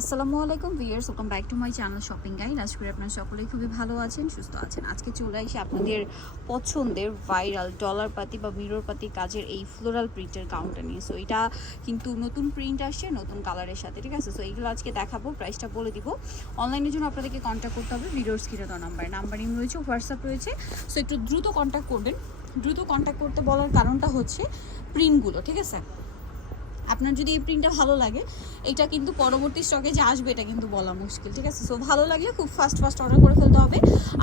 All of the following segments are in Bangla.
আসসালামু আলাইকুম viewers welcome back to my channel shopping guide. আজ করে আপনারা সকলেই খুবই ভালো আছেন, সুস্থ আছেন। আজকে চলে আসি আপনাদের পছন্দের ভাইরাল ডলার পাতি বা মিরর পাতি কাজের এই ফ্লোরাল প্রিন্টের গাউনটা নিয়ে। সো এটা কিন্তু নতুন প্রিন্ট আসছে, নতুন কালারের সাথে, ঠিক আছে? সো এইগুলো আজকে দেখাবো প্রাইসটা বলে দিব। অনলাইনের জন্য আপনাদেরকে কন্ট্যাক্ট করতে হবে, ভিডিওর স্ক্রিনে দেওয়া নাম্বার নাম্বার রয়েছে হোয়াটসঅ্যাপ রয়েছে। সো একটু দ্রুত কন্ট্যাক্ট করবেন। দ্রুত কন্ট্যাক্ট করতে বলার কারণটা হচ্ছে প্রিন্টগুলো ঠিক আছে? আপনার যদি এই প্রিন্টটা ভালো লাগে এটা কিন্তু পরবর্তী স্টকে যে আসবে এটা কিন্তু বলা মুশকিল ঠিক আছে? সো ভালো লাগলে খুব ফাস্ট ফাস্ট অর্ডার করে ফেলতে হবে।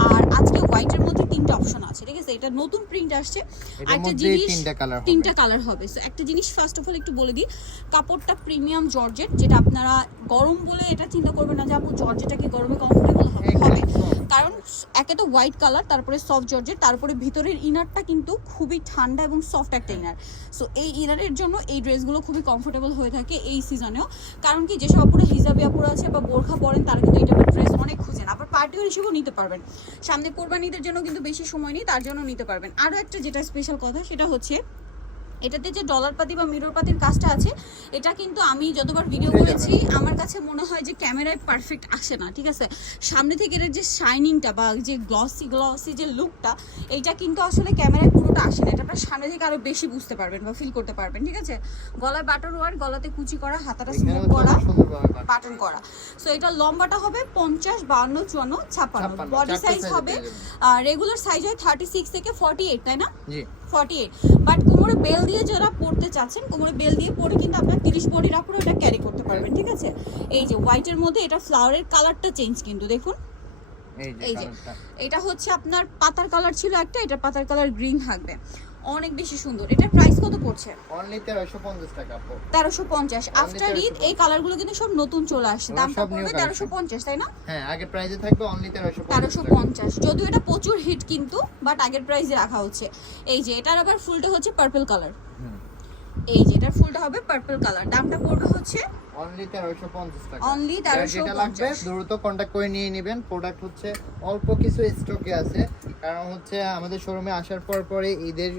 আর আজকে হোয়াইটের মধ্যে তিনটা অপশন আছে ঠিক আছে? এটা নতুন প্রিন্ট আসছে। একটা জিনিস তিনটা কালার হবে। সো একটা জিনিস ফার্স্ট অফ অল একটু বলে দিই কাপড়টা প্রিমিয়াম জর্জেট যেটা আপনারা গরম বলে এটা চিন্তা করবেন না যে আপু জর্জেটটা কি গরমে কমফোর্টেবল হবে? হবে। কারণ একে তো হোয়াইট কালার তারপরে সফট জর্জেট তারপরে ভিতরের ইনারটা কিন্তু খুবই ঠান্ডা এবং সফট একটা ইনার সো এই ইনারের জন্য এই ড্রেসগুলো খুবই কমফোর্টেবল হয়ে থাকে এই সিজনেও কারণ কি যেসব আপুরা হিজাবি আপুরা আছে বা বোরখা পরেন তারা কিন্তু এটা ড্রেস অনেক খুঁজেন। আবার পার্টিও হিসেবেও নিতে পারবেন। সামনে কোরবানিদের জন্য কিন্তু বেশি সময় নেই তার জন্য নিতে পারবেন। আরও একটা যেটা স্পেশাল কথা সেটা হচ্ছে এটাতে যে ডলার পাতি বা মিরর পাতির কাজটা আছে এটা কিন্তু আমি যতবার ভিডিও করেছি আমার কাছে মনে হয় যে ক্যামেরায় পারফেক্ট আসে না ঠিক আছে? সামনে থেকে এর যে শাইনিংটা বা যে গ্লসি গ্লসি যে লুকটা এইটা কিন্তু আসলে ক্যামেরায় পুরোটা আসে না। এটা আপনার সামনে থেকে আরও বেশি বুঝতে পারবেন বা ফিল করতে পারবেন ঠিক আছে? গলায় বাটন ওয়ার গলাতে কুচি করা হাতাটা স্মোক করা বাটন করা সো এটা লম্বাটা হবে পঞ্চাশ বাউন্ন চুয়ান্ন ছাপ্পান্ন। বডি সাইজ হবে রেগুলার সাইজ হয় থার্টি সিক্স থেকে ফর্টি এইট তাই না? ফর্টি এইট বাট কোমরে বেল দিয়ে যারা পড়তে চাচ্ছেন কোমরে বেল দিয়ে পরে কিন্তু আপনার তিরিশ বডির আপুরও এটা ক্যারি করতে পারবেন ঠিক আছে? এই যে হোয়াইটের মধ্যে এটা ফ্লাওয়ারের কালারটা চেঞ্জ কিন্তু দেখুন। এই যে এটা হচ্ছে আপনার পাতার কালার ছিল একটা এটা পাতার কালার গ্রিন থাকবে। অনেক বেশি সুন্দর। এটার প্রাইস কত পড়ছে? অনলি 1350 টাকা আপু। তেরোশো পঞ্চাশ। আফটার ঈদ এই কালারগুলো কিন্তু সব নতুন চলে আসছে। দাম পড়বে collection। তেরোশো পঞ্চাশ তাই না? হ্যাঁ আগে প্রাইসে থাকবে অনলি 1350 তেরোশো টাকা। পঞ্চাশ। যদিও এটা প্রচুর হিট কিন্তু বাট আগের প্রাইসে রাখা হচ্ছে। এই যে এটার আবার ফুলটা হচ্ছে পার্পল কালার হুম। এই যে এটার ফুলটা হবে পার্পল কালার দামটা পড়বে হচ্ছে অনলি 1350 টাকা। অনলি 1350 যেটা লাগবে দ্রুত কন্টাক্ট করে নিয়ে নেবেন। প্রোডাক্ট হচ্ছে অল্প কিছু স্টকে আছে। কারণ হচ্ছে আমাদের শোরুমে আসার পর পরে ঈদের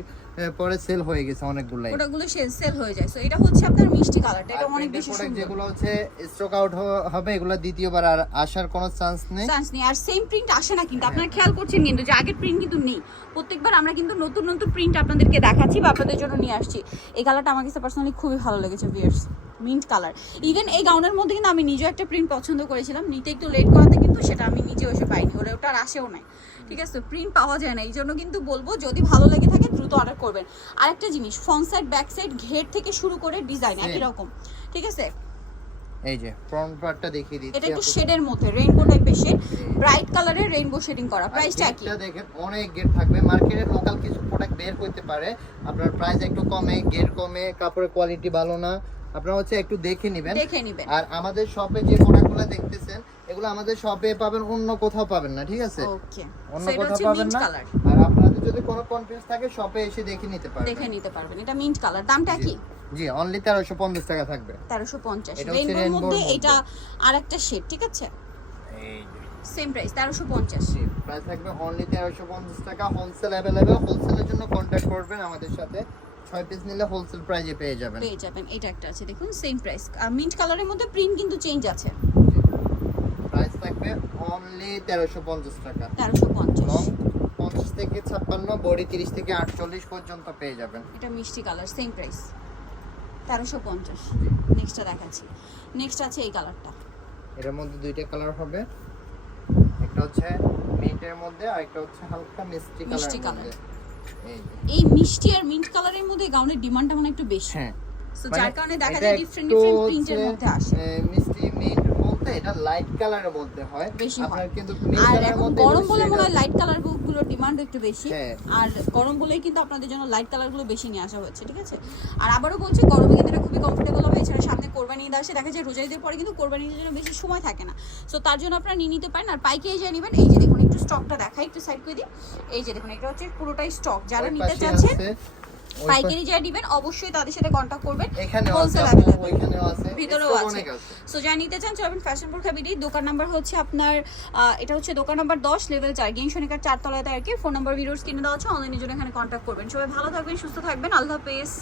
পরে সেল হয়ে গেছে অনেকগুলো ওটাগুলো সেল সেল হয়ে যায়। সো এটা হচ্ছে আপনার মিষ্টি কালারটা এটা অনেক বেশি সুন্দর। যেগুলো হচ্ছে স্টক আউট হবে এগুলো দ্বিতীয়বার আর আসার কোনো চান্স নেই। চান্স নেই। আর সেম প্রিন্ট আসে না কিন্তু। আপনারা খেয়াল করছেন কিন্তু যে আগের প্রিন্ট কিন্তু নেই। প্রত্যেকবার আমরা কিন্তু নতুন নতুন প্রিন্ট আপনাদেরকে দেখাচ্ছি বা আপনাদের জন্য নিয়ে আসছি। এই কালারটা আমার কাছে পার্সোনালি খুবই ভালো লেগেছে ভিয়ার্স মিন্ট কালার ইভেন এই গাউনের মধ্যে কিন্তু আমি নিজেও একটা প্রিন্ট পছন্দ করেছিলাম। নিতে একটু লেট করাতে কিন্তু সেটা আমি নিজেও এসে পাইনি। ওরা ওটা আর আসেও নাই। ঠিক আছে? প্রিন্ট পাওয়া যায় না। এই জন্য কিন্তু বলব যদি ভালো লেগে থাকে দ্রুত অর্ডার করবেন। আরেকটা জিনিস ফ্রন্ট সাইড ব্যাক সাইড ঘের থেকে শুরু করে ডিজাইন একই রকম। ঠিক আছে? এই যে ফ্রন্ট পার্টটা দেখিয়ে দিচ্ছি এটা একটু শেডের মধ্যে রেইনবো টাইপের শেড ব্রাইট কালারের রেইনবো শেডিং করা। প্রাইসটা কি গেটটা দেখেন অনেক গেট থাকবে। মার্কেটে লোকাল কিছু প্রোডাক্ট বের হইতে পারে। আপনার প্রাইস একটু কমে গেট কমে কাপড়ের কোয়ালিটি ভালো না। আপনারা হচ্ছে একটু দেখে নেবেন। দেখে নেবেন। আর আমাদের শপে যে প্রোডাক্টগুলো দেখতেছেন এগুলো আমাদের শপে পাবেন অন্য কোথাও পাবেন না ঠিক আছে? ওকে। অন্য কোথাও পাবেন না। আর আপনাদের যদি কোনো কনফিউজ থাকে শপে এসে দেখে নিতে পারবেন। দেখে নিতে পারবেন। এটা মিন্ট কালার দামটা কি? জি অনলি তেরোশো পঞ্চাশ টাকা থাকবে। তেরোশো পঞ্চাশ। এটা হচ্ছে রেইনবোর মধ্যে। এটা আর একটা শেড ঠিক আছে? এই সেম প্রাইস তেরোশো পঞ্চাশ। প্রাইস থাকবে অনলি তেরোশো পঞ্চাশ টাকা। হোলসেল অ্যাভেলেবেল হোলসেলের জন্য কন্ট্যাক্ট করবেন আমাদের সাথে। ছয় পিস নিলে হোলসেল প্রাইজে পেয়ে যাবেন। পেয়ে যাবেন এটা একটা আছে দেখুন সেম প্রাইস আর মিন্ট কালারের মধ্যে প্রিন্ট কিন্তু চেঞ্জ আছে। প্রাইস থাকবে অনলি তেরোশো পঞ্চাশ টাকা। তেরোশো পঞ্চাশ। লং পঞ্চাশ থেকে ছাপ্পান্ন বডি তিরিশ থেকে আটচল্লিশ পর্যন্ত পেয়ে যাবেন। এটা মিষ্টি কালার সেম প্রাইস তেরোশো পঞ্চাশ। নেক্সটটা দেখাচ্ছি। নেক্সট আছে এই কালারটা এর মধ্যে দুইটা কালার হবে। একটা হচ্ছে মিন্টের মধ্যে আর একটা হচ্ছে হালকা মিষ্টি কালার মিষ্টি কালার এই মিষ্টি আর মিন্ট কালারের মধ্যে গাউনের ডিমান্ডটা মানে একটু বেশি। হ্যাঁ। সো মানে যার কারণে দেখা যায় ডিফারেন্ট ডিফারেন্ট প্রিন্টের মধ্যে আসে। মিষ্টি মিন্ট বলতে এটা লাইট কালারের মধ্যে হয়। বেশি। আপনার কিন্তু আর এখন গরম বলে মনে হয় লাইট কালারগুলোর ডিমান্ড একটু বেশি। হ্যাঁ। আর গরম বলেই কিন্তু আপনাদের জন্য লাইট কালারগুলো বেশি নিয়ে আসা হচ্ছে ঠিক আছে? আর আবারও বলছি গরমে কিন্তু এটা খুবই কমফোর্টেবল হবে। এছাড়া সামনে কোরবানি ঈদ আসে দেখা যায় রোজা ঈদের পরে কিন্তু কোরবানি ঈদের জন্য বেশি সময় থাকে না। সো তার জন্য আপনারা নিয়ে নিতে পারেন। আর পাইকারি যা নেবেন এই যে দেখুন একটু স্টকটা দেখাই একটু সাইড করে দিই। এই যে দেখুন এটা হচ্ছে পুরোটাই স্টক যারা নিতে চাচ্ছে পাইকারি যারা নেবেন অবশ্যই তাদের সাথে কন্ট্যাক্ট করবেন। হোলসেল অ্যাভেলেবল ভিতরেও আছে। সো যা নিতে চান চলবেন ফ্যাশন বোরখা বিডি দোকান নাম্বার হচ্ছে আপনার এটা হচ্ছে দোকান নাম্বার দশ লেভেল চার। গেম শনিকার চারতলাতে আর কি ফোন নাম্বার ভিডিওস কিনে দেওয়া আছে। অনলাইনের জন্য এখানে কন্ট্যাক্ট করবেন। সবাই ভালো থাকবেন সুস্থ থাকবেন। আল্লাহ হাফেজ।